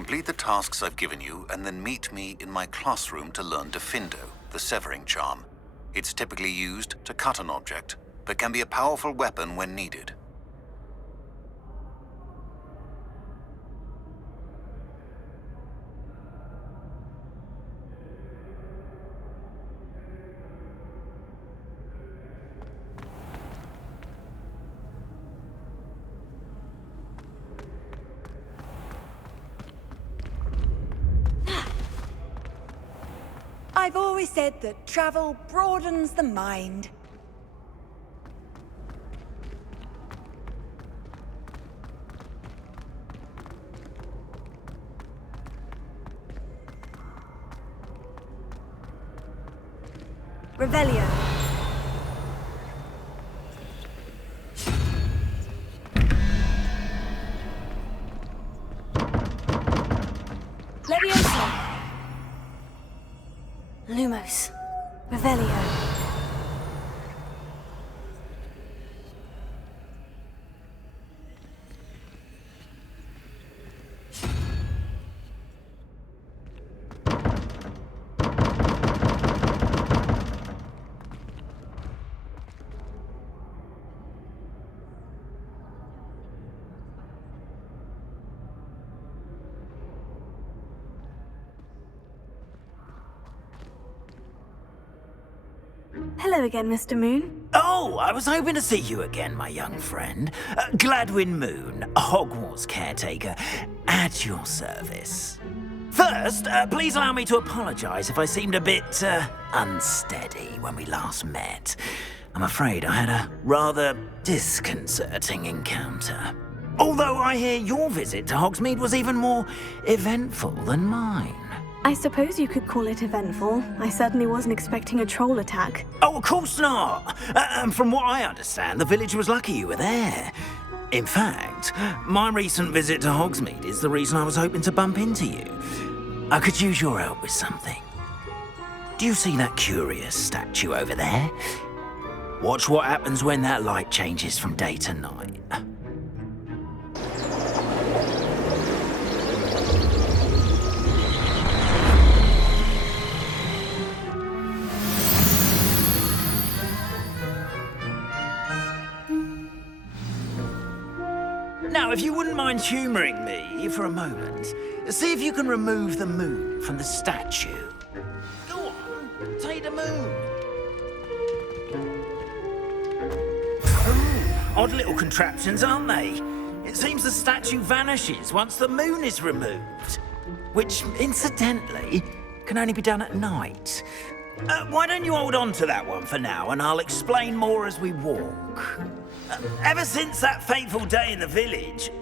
Complete the tasks I've given you, and then meet me in my classroom to learn Defindo, the severing charm. It's typically used to cut an object, but can be a powerful weapon when needed. I've always said that travel broadens the mind. Revelio. Leviosa. Lumos. Revelio. Hello again, Mr. Moon. Oh, I was hoping to see you again, my young friend. Gladwin Moon, Hogwarts caretaker, at your service. First, please allow me to apologize if I seemed a bit, unsteady when we last met. I'm afraid I had a rather disconcerting encounter. Although I hear your visit to Hogsmeade was even more eventful than mine. I suppose you could call it eventful. I certainly wasn't expecting a troll attack. Oh, of course not. And from what I understand, the village was lucky you were there. In fact, my recent visit to Hogsmeade is the reason I was hoping to bump into you. I could use your help with something. Do you see that curious statue over there? Watch what happens when that light changes from day to night. Now, if you wouldn't mind humouring me for a moment, see if you can remove the moon from the statue. Go on, take the moon. Oh, odd little contraptions, aren't they? It seems the statue vanishes once the moon is removed, which, incidentally, can only be done at night. Why don't you hold on to that one for now, and I'll explain more as we walk. Ever since that fateful day in the village,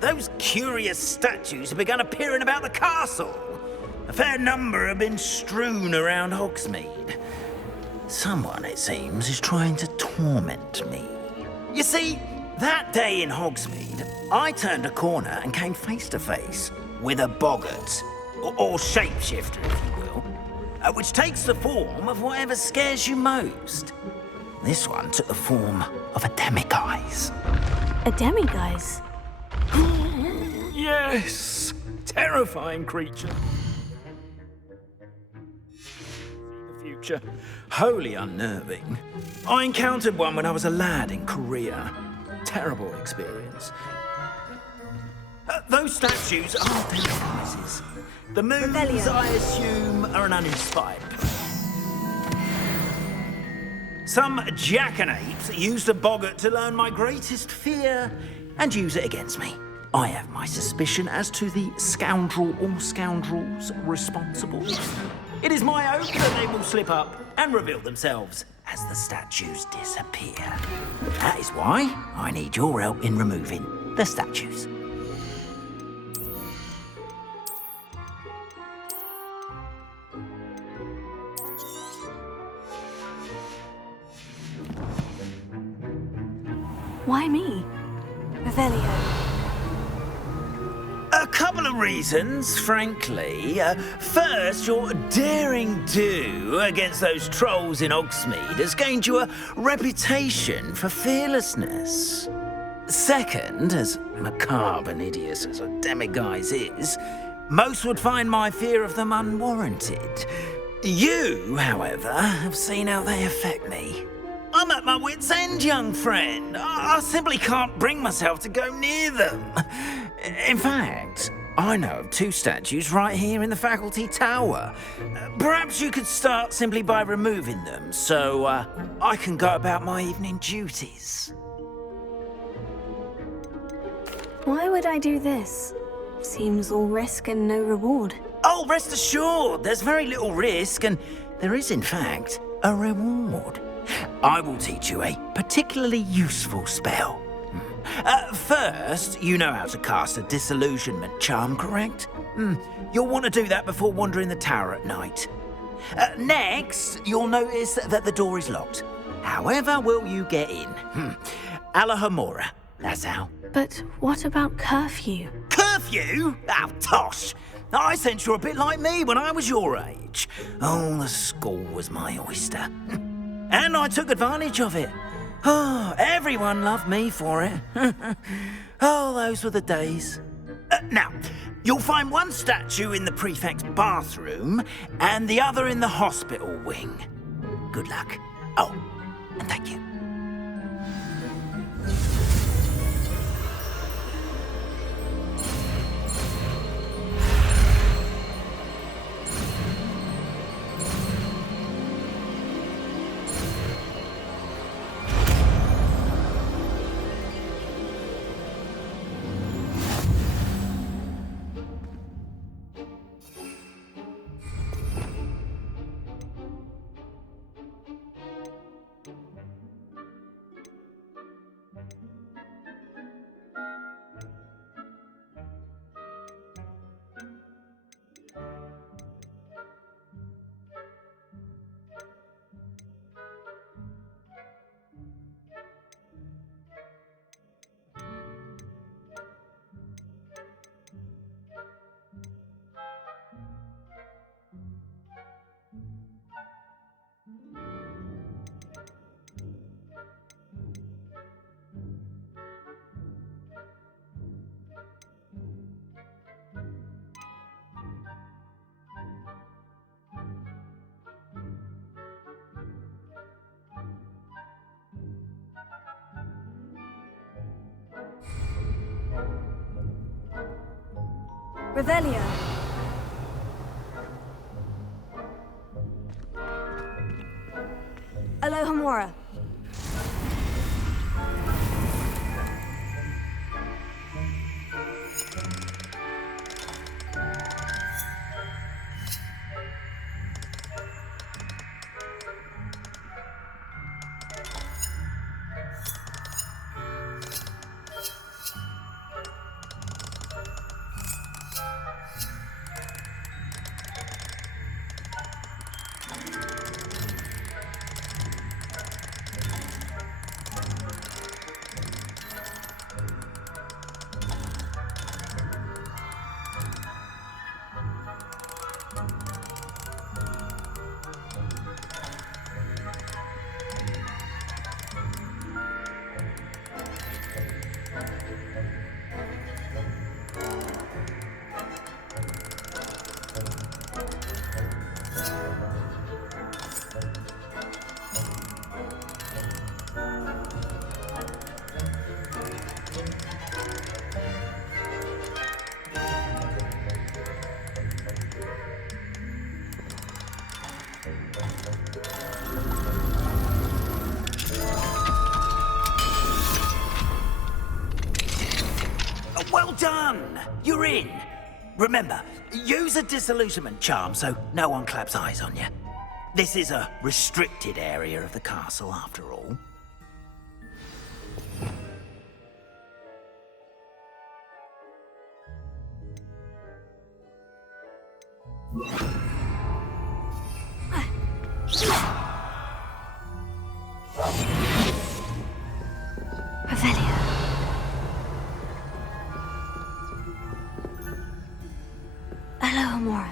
those curious statues have begun appearing about the castle. A fair number have been strewn around Hogsmeade. Someone, it seems, is trying to torment me. You see, that day in Hogsmeade, I turned a corner and came face to face with a boggart, or shapeshifter, if you will, which takes the form of whatever scares you most. This one took the form of a demiguise. A demiguise? Yes! Terrifying creature. The future. Wholly unnerving. I encountered one when I was a lad in Korea. Terrible experience. Those statues are demiguises. The moons, Revelio. I assume, are an uninspired place. Some jackanapes used a boggart to learn my greatest fear and use it against me. I have my suspicion as to the scoundrel or scoundrels responsible. It is my hope that they will slip up and reveal themselves as the statues disappear. That is why I need your help in removing the statues. Why me? Revelio. A couple of reasons, frankly. First, your daring do against those trolls in Hogsmeade has gained you a reputation for fearlessness. Second, as macabre and hideous as a demiguise is, Most would find my fear of them unwarranted. You, however, have seen how they affect me. I'm at my wit's end, young friend. I simply can't bring myself to go near them. In fact, I know of 2 statues right here in the faculty tower. Perhaps you could start simply by removing them, so I can go about my evening duties. Why would I do this? Seems all risk and no reward. Oh, rest assured, there's very little risk, and there is, in fact, a reward. I will teach you a particularly useful spell. First, you know how to cast a disillusionment charm, correct? You'll want to do that before wandering the tower at night. Next, you'll notice that the door is locked. However will you get in? Alahomora, that's how. But what about curfew? Curfew? Oh, tosh! I sense you're a bit like me when I was your age. Oh, the school was my oyster. And I took advantage of it. Oh, everyone loved me for it. Oh, those were the days. Now, you'll find one statue in the prefect's bathroom and the other in the hospital wing. Good luck. Oh, and thank you. Revelio. Alohomora. Well done! You're in. Remember, use a disillusionment charm so no one claps eyes on you. This is a restricted area of the castle, after all. Revelio. Alohomora.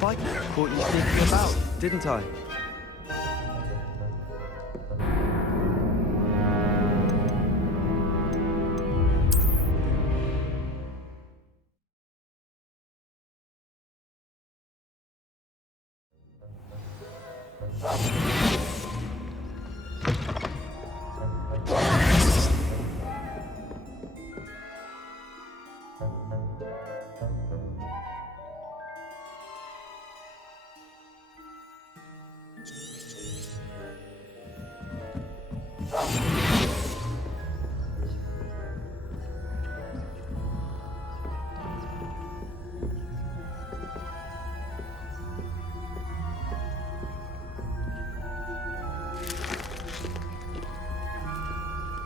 If I caught you sneaking about, didn't I?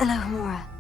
Hello, Mora.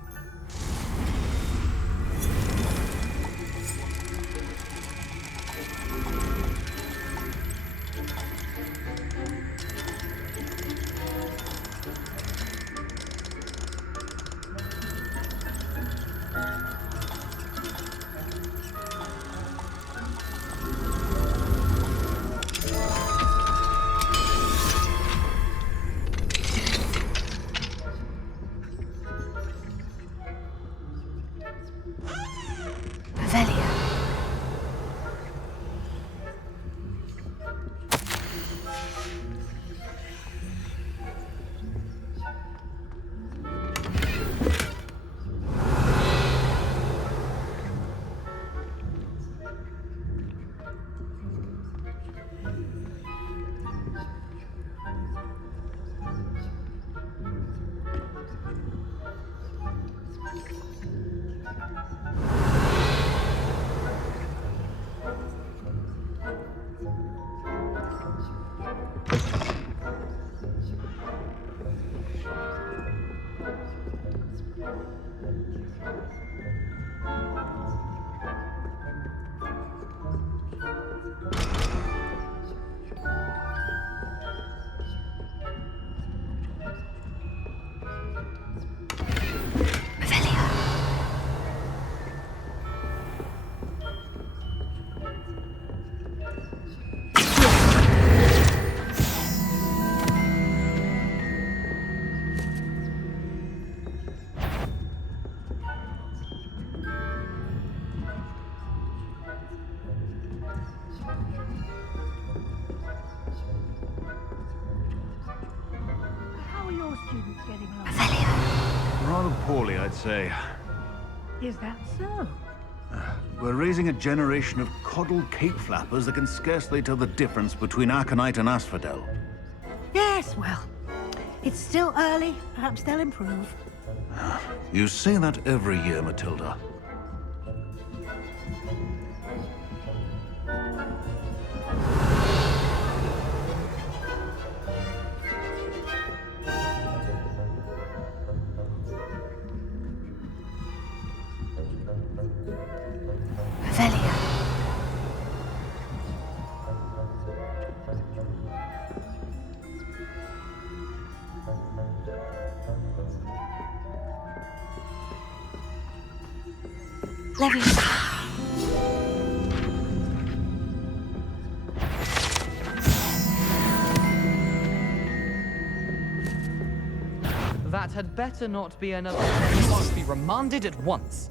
How are your students getting along? Rather poorly, I'd say. Is that so? We're raising a generation of coddled cape flappers that can scarcely tell the difference between aconite and asphodel. Yes, well, it's still early. Perhaps they'll improve. You say that every year, Matilda. That had better not be another. You must be remanded at once.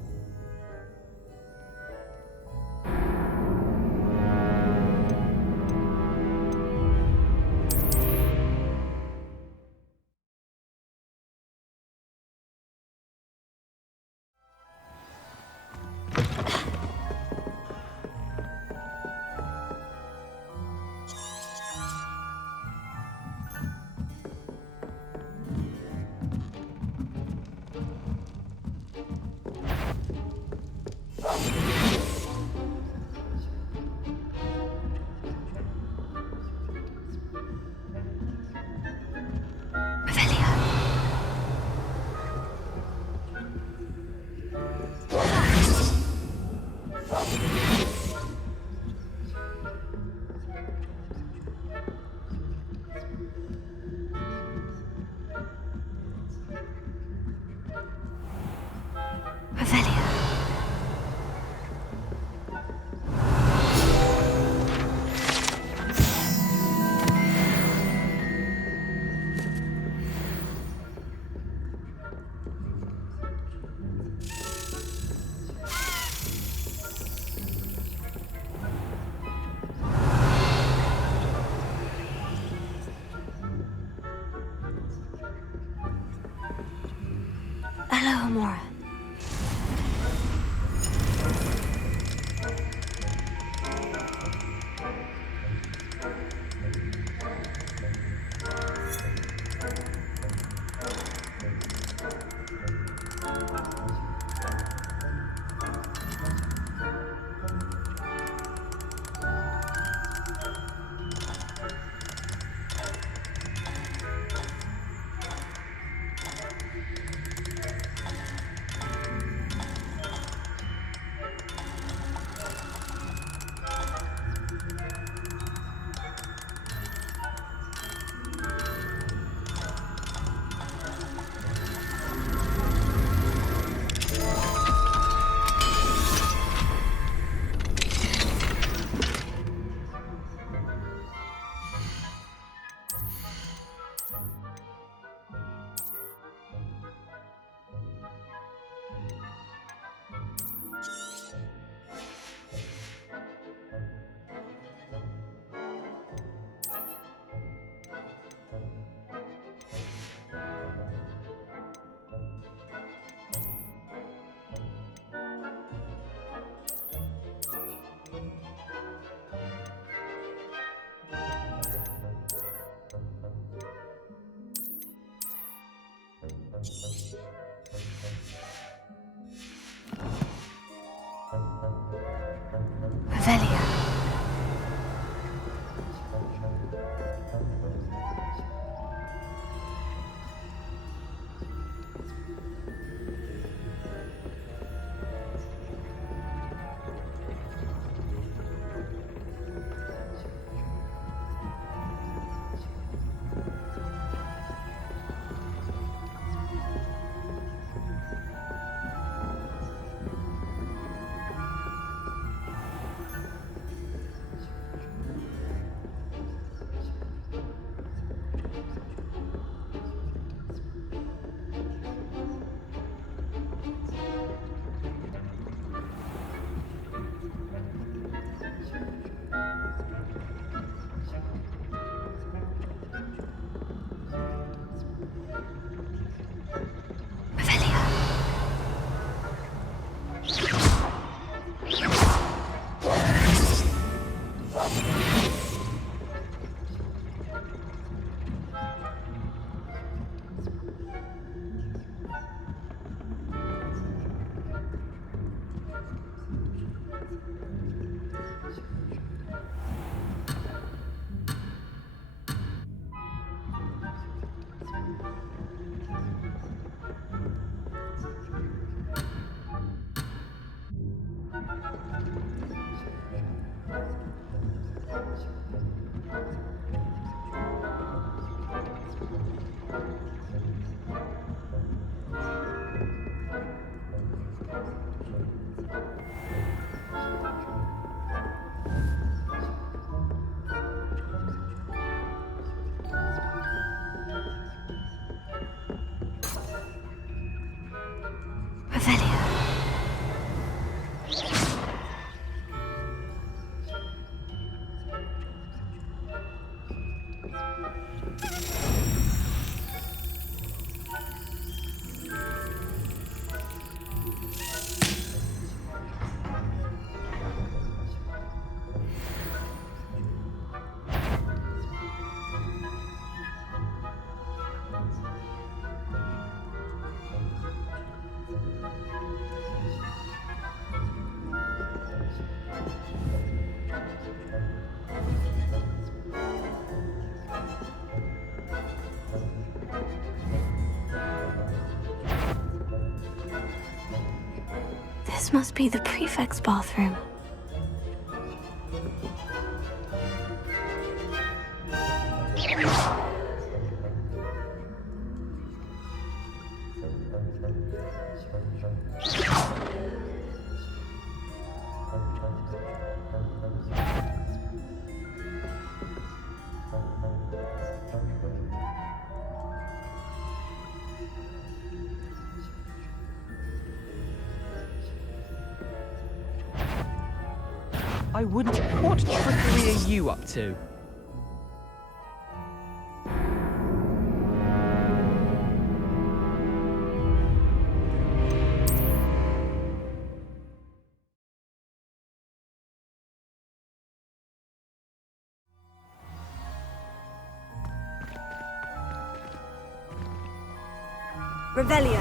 Hello, Amora. Revelio. This must be the prefect's bathroom. I wouldn't. What trickery are you up to? Revelio.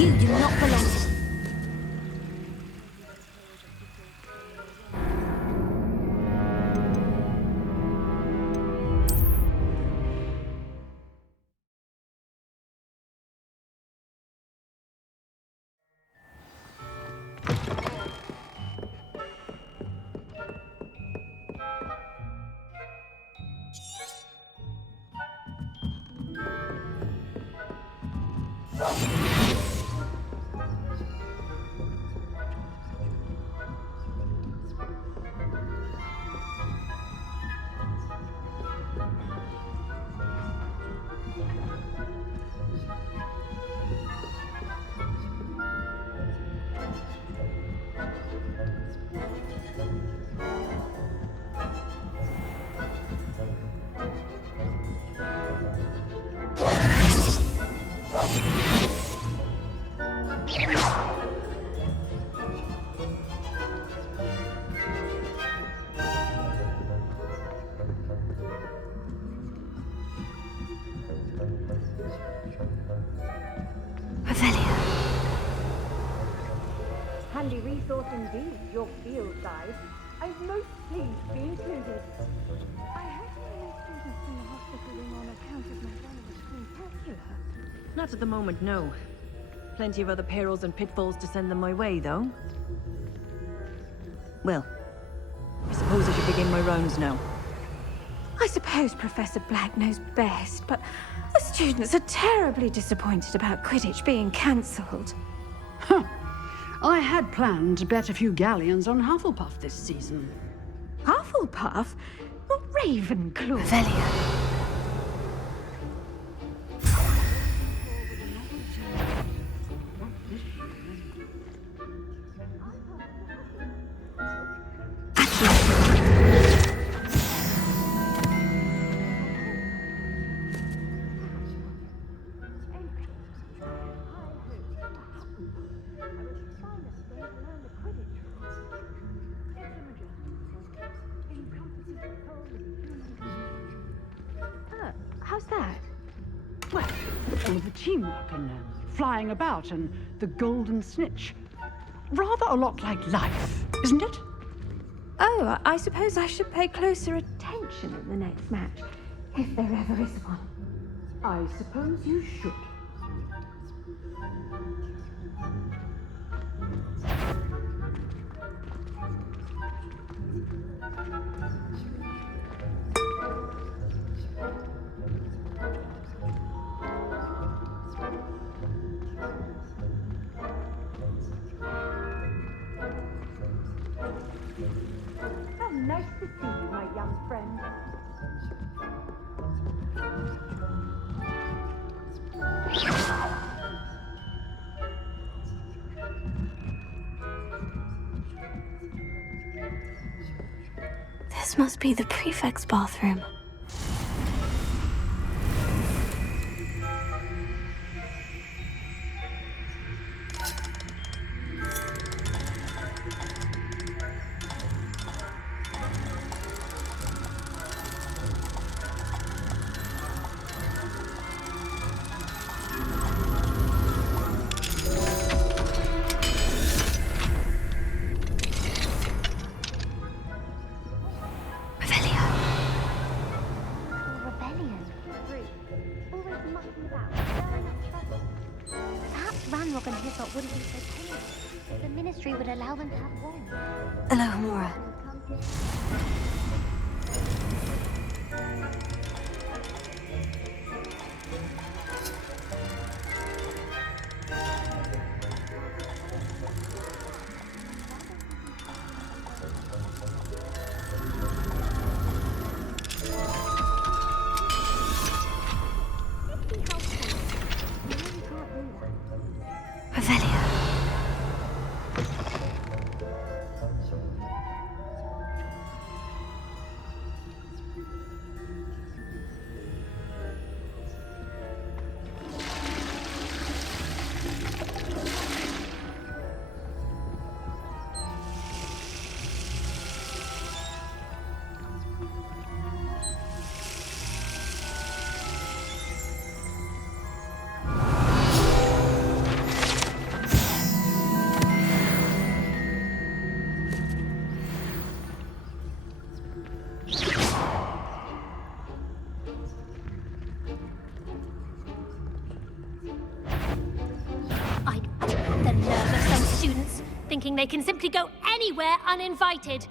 You do not belong to... Handy resource indeed, your field guide. I'm most pleased to be included. I have many students in the hospital wing on account of my run of spectacular. Not at the moment, no. Plenty of other perils and pitfalls to send them my way, though. Well, I suppose I should begin my rounds now. I suppose Professor Black knows best, but the students are terribly disappointed about Quidditch being cancelled. I had planned to bet a few galleons on Hufflepuff this season. Hufflepuff? Not Ravenclaw. Revelio. How's that? Well, all of the teamwork and flying about and the golden snitch. Rather a lot like life, isn't it? Oh, I suppose I should pay closer attention in the next match, if there ever is one. I suppose you should. How nice to see you, my young friend. This must be the prefect's bathroom. Ranrock and Hissop wouldn't be so keen if the Ministry would allow them to have one. Alohomora. Revelio. The nerve of some students, thinking they can simply go anywhere uninvited.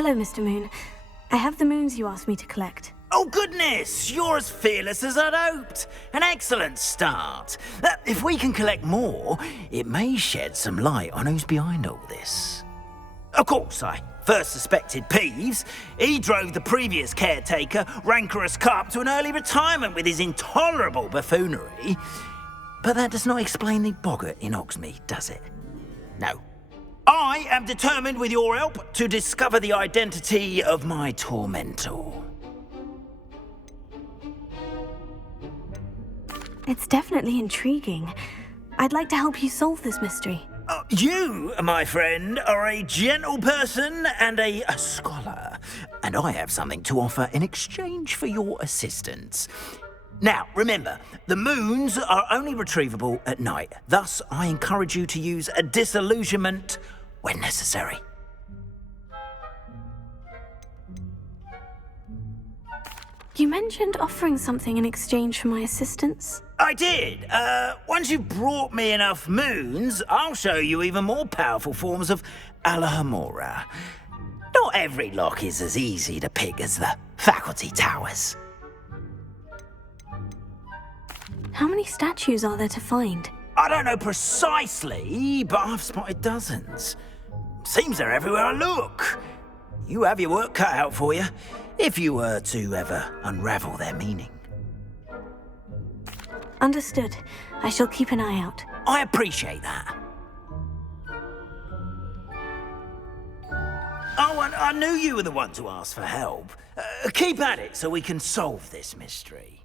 Hello, Mr. Moon. I have the moons you asked me to collect. Oh, goodness! You're as fearless as I'd hoped. An excellent start. If we can collect more, it may shed some light on who's behind all this. Of course, I first suspected Peeves. He drove the previous caretaker, Rancorous Carp, to an early retirement with his intolerable buffoonery. But that does not explain the boggart in Hogsmeade, does it? No. I am determined, with your help, to discover the identity of my tormentor. It's definitely intriguing. I'd like to help you solve this mystery. You, my friend, are a gentle person and a scholar, and I have something to offer in exchange for your assistance. Now, remember, the moons are only retrievable at night. Thus, I encourage you to use a disillusionment when necessary. You mentioned offering something in exchange for my assistance. I did. Once you've brought me enough moons, I'll show you even more powerful forms of Alohomora. Not every lock is as easy to pick as the faculty towers. How many statues are there to find? I don't know precisely, but I've spotted dozens. Seems they're everywhere I look. You have your work cut out for you, if you were to ever unravel their meaning. Understood. I shall keep an eye out. I appreciate that. Oh, and I knew you were the one to ask for help. Keep at it so we can solve this mystery.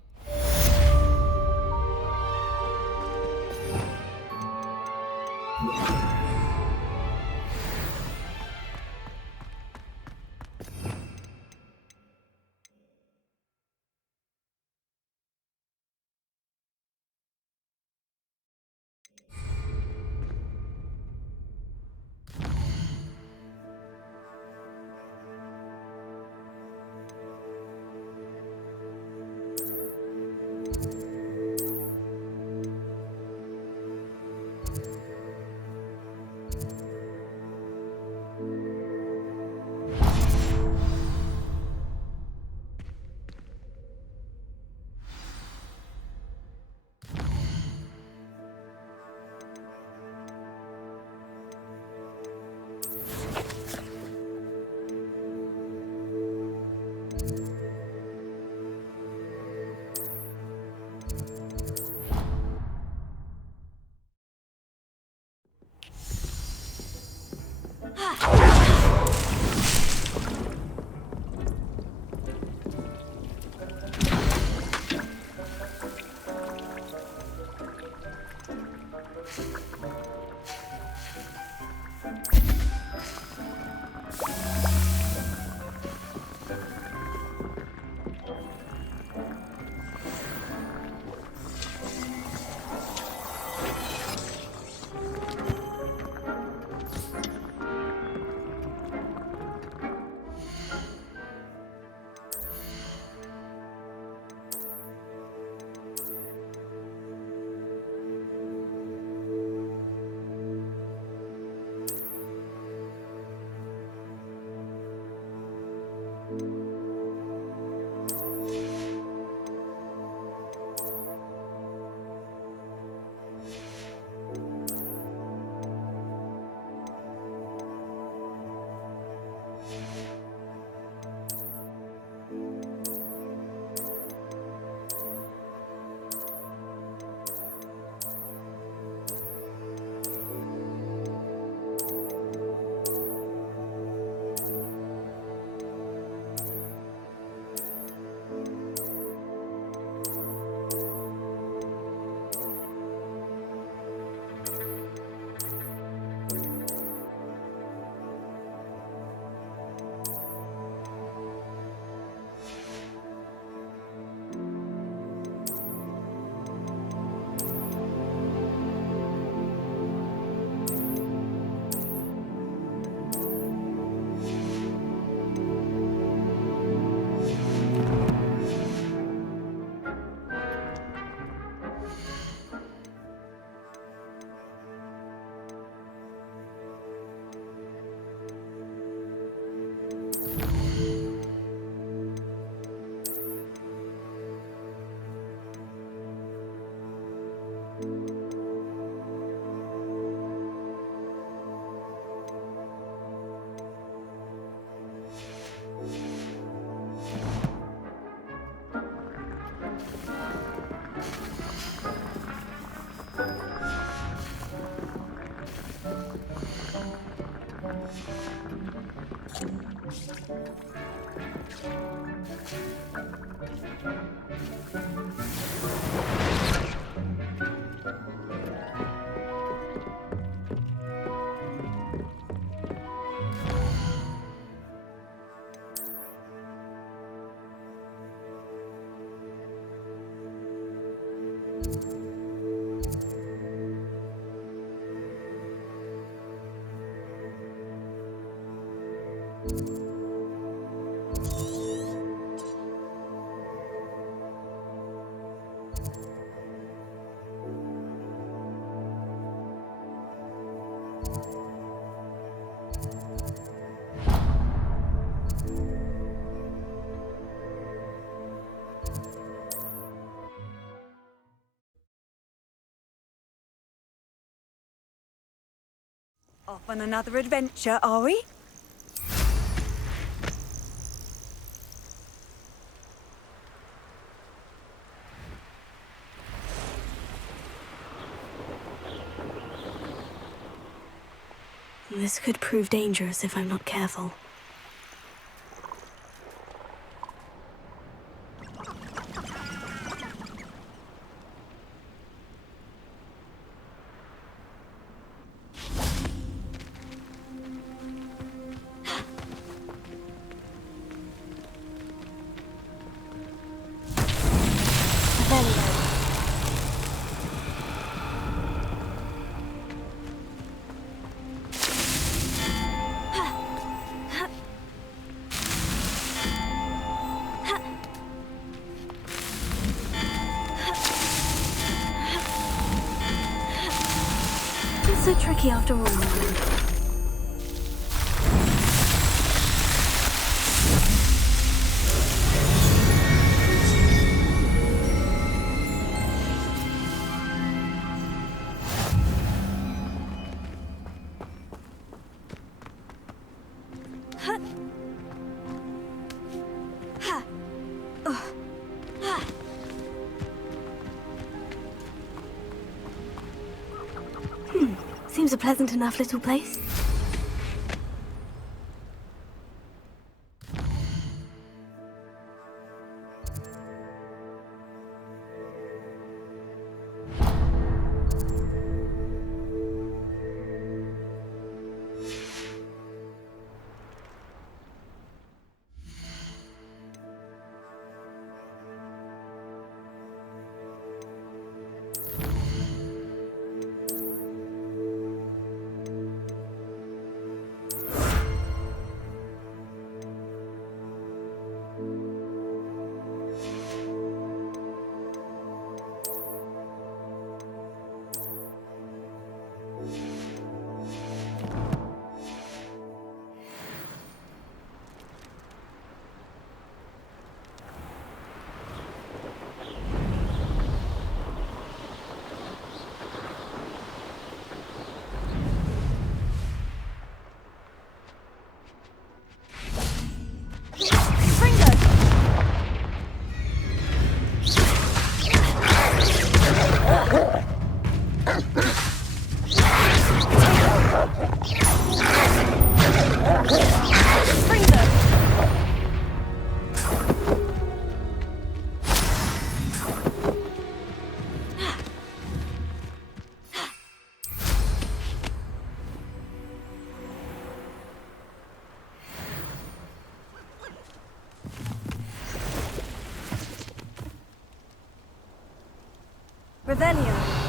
Off on another adventure, are we? This could prove dangerous if I'm not careful. It's so tricky after all. Seems a pleasant enough little place. Revelio.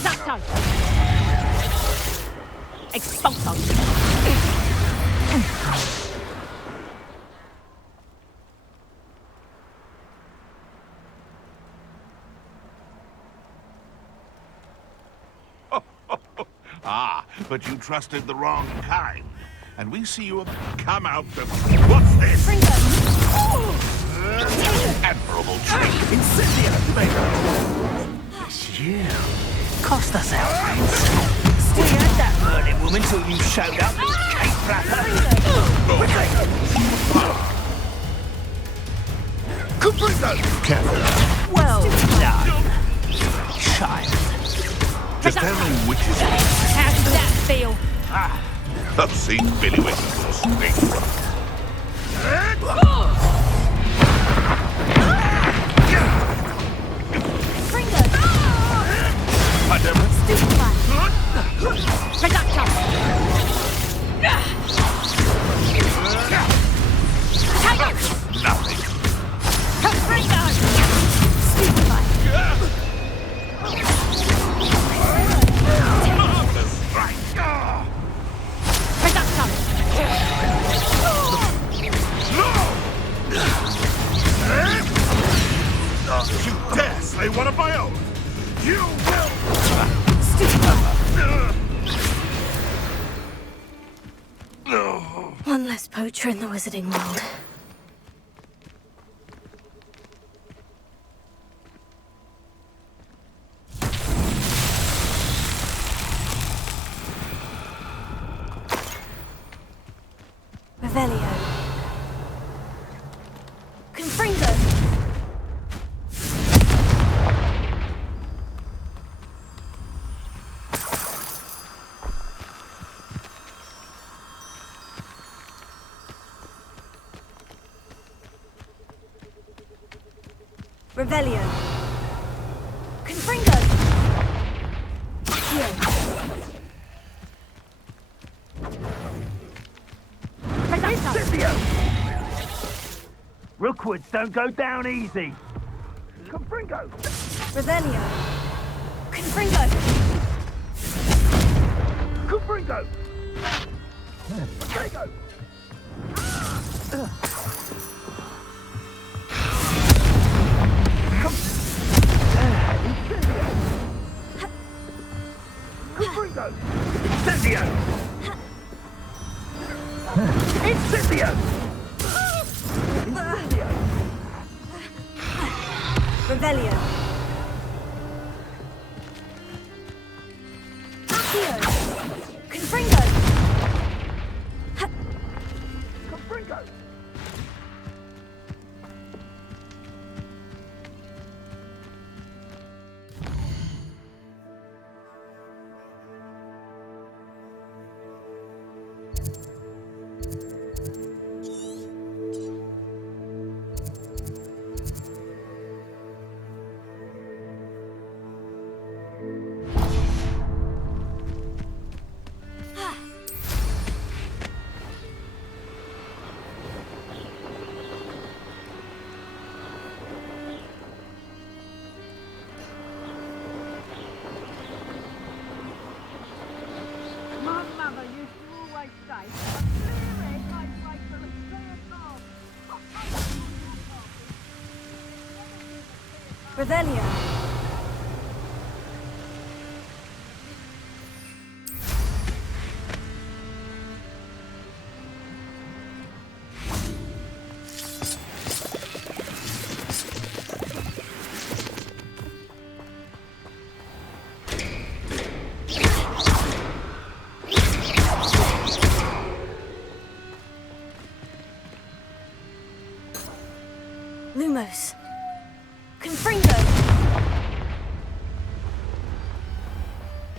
Presacto! Expulso! Ah, but you trusted the wrong kind. And we see you come out of... What's this? Admirable trick. Incendio! It's you. Cost us our friends. Still had that burning woman till you showed up, you cape flapper. Careful. Well done, child. Just how many witches... How does that feel? I've seen Billy Wiggins stink. I never... Presacto! Nothing. Confringo! Presacto! You dare slay one of my own! You will... One less poacher in the wizarding world. Revelio. Confringo! Revelio. Confringo! Accio. Presacto! Rookwoods don't go down easy. Confringo! Revelio. Confringo! Confringo! Confringo! Confringo! Incendio! Incendio! Revelio. Accio. Confringo! Confringo! My mother used to always say, a clear head makes way for a clear path. Revelio. Lumos. Confringo!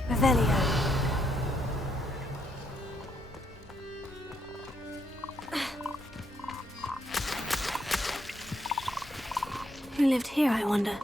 Revelio. Who lived here, I wonder?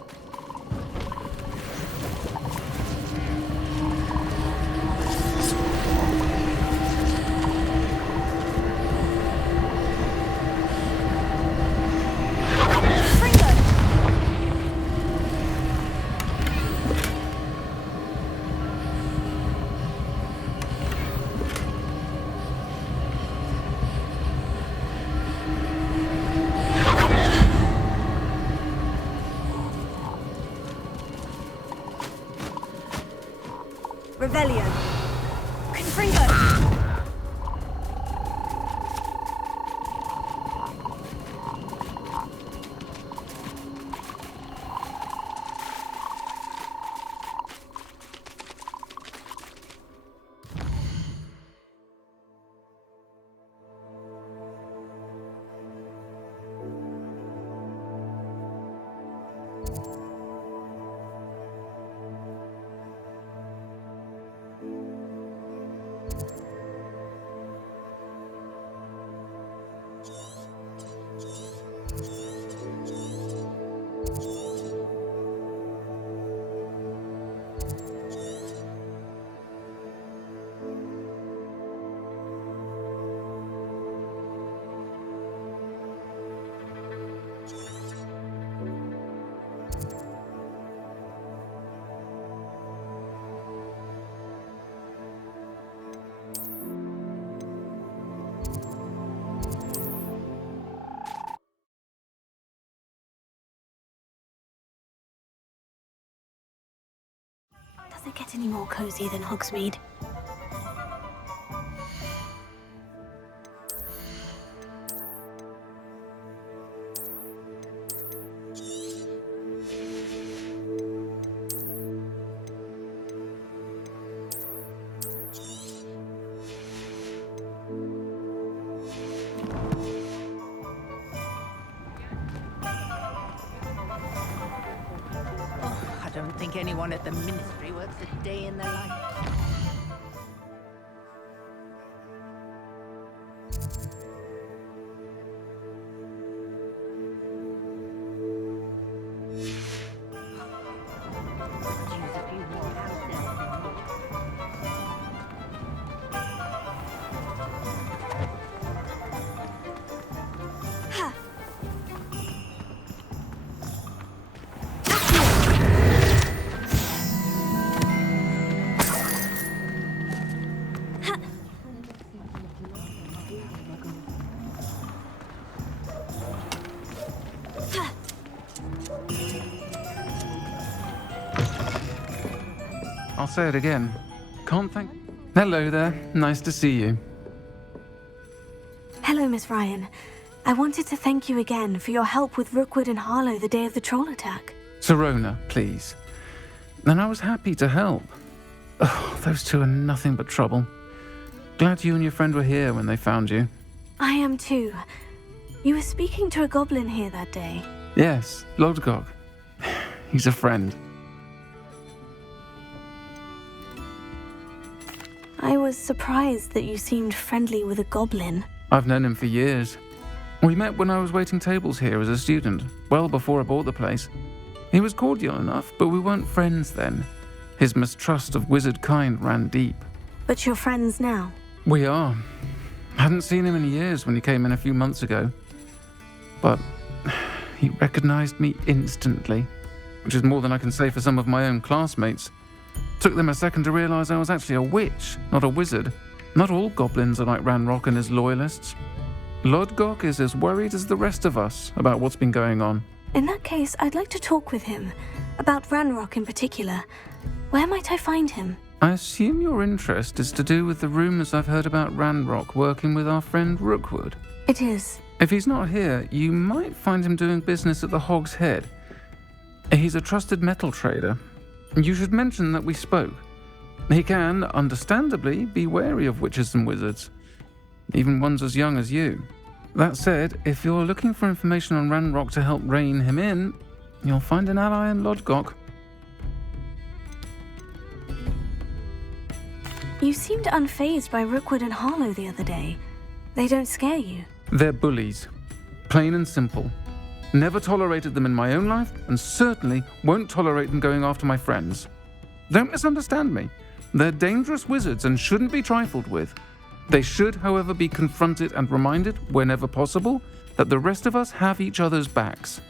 get any more cozy than Hogsmeade. I don't think anyone at the Ministry works a day in their life. I'll say it again. Can't thank... Hello there. Nice to see you. Hello, Miss Ryan. I wanted to thank you again for your help with Rookwood and Harlow the day of the troll attack. Sirona, please. And I was happy to help. Oh, those two are nothing but trouble. Glad you and your friend were here when they found you. I am too. You were speaking to a goblin here that day. Yes, Lodgok. He's a friend. I was surprised that you seemed friendly with a goblin. I've known him for years. We met when I was waiting tables here as a student, well before I bought the place. He was cordial enough, but we weren't friends then. His mistrust of wizard kind ran deep. But you're friends now? We are. Hadn't seen him in years when he came in a few months ago. But he recognized me instantly, which is more than I can say for some of my own classmates. Took them a second to realize I was actually a witch, not a wizard. Not all goblins are like Ranrock and his loyalists. Lodgok is as worried as the rest of us about what's been going on. In that case, I'd like to talk with him. About Ranrock in particular. Where might I find him? I assume your interest is to do with the rumors I've heard about Ranrock working with our friend Rookwood. It is. If he's not here, you might find him doing business at the Hog's Head. He's a trusted metal trader. You should mention that we spoke. He can, understandably, be wary of witches and wizards, even ones as young as you. That said, if you're looking for information on Ranrock to help rein him in, you'll find an ally in Lodgok. You seemed unfazed by Rookwood and Harlow the other day. They don't scare you. They're bullies. Plain and simple. Never tolerated them in my own life, and certainly won't tolerate them going after my friends. Don't misunderstand me. They're dangerous wizards and shouldn't be trifled with. They should, however, be confronted and reminded, whenever possible, that the rest of us have each other's backs.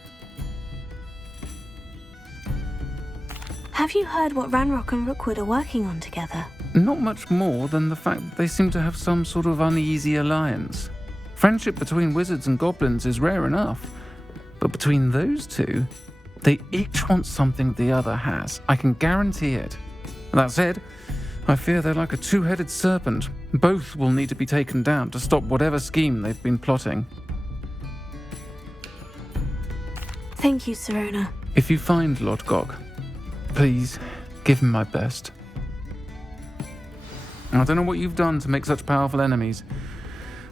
Have you heard what Ranrock and Rookwood are working on together? Not much more than the fact that they seem to have some sort of uneasy alliance. Friendship between wizards and goblins is rare enough. But between those two, they each want something the other has. I can guarantee it. That said, I fear they're like a two-headed serpent. Both will need to be taken down to stop whatever scheme they've been plotting. Thank you, Sirona. If you find Lodgok, please give him my best. I don't know what you've done to make such powerful enemies,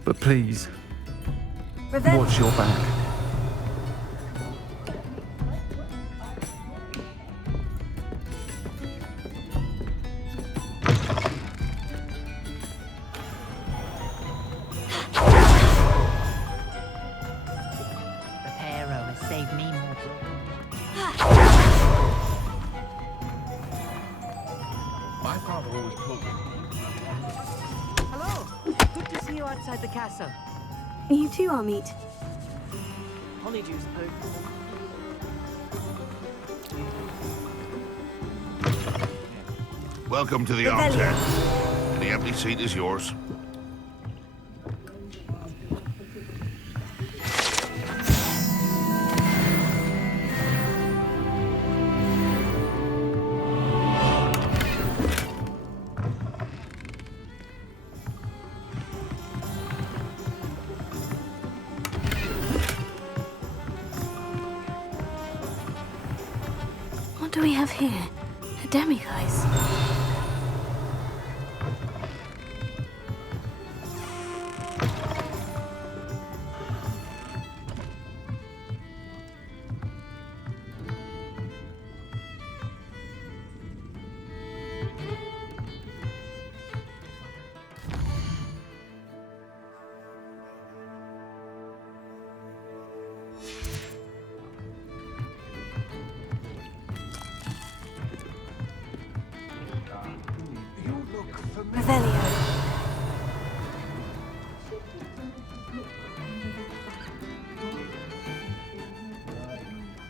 but please, watch your back. My father always told me. Hello. Good to see you outside the castle. You too, Amit. Honeydew, suppose. Welcome to the Arm's Head. The empty seat is yours. we have here? A demiguise. Revelio.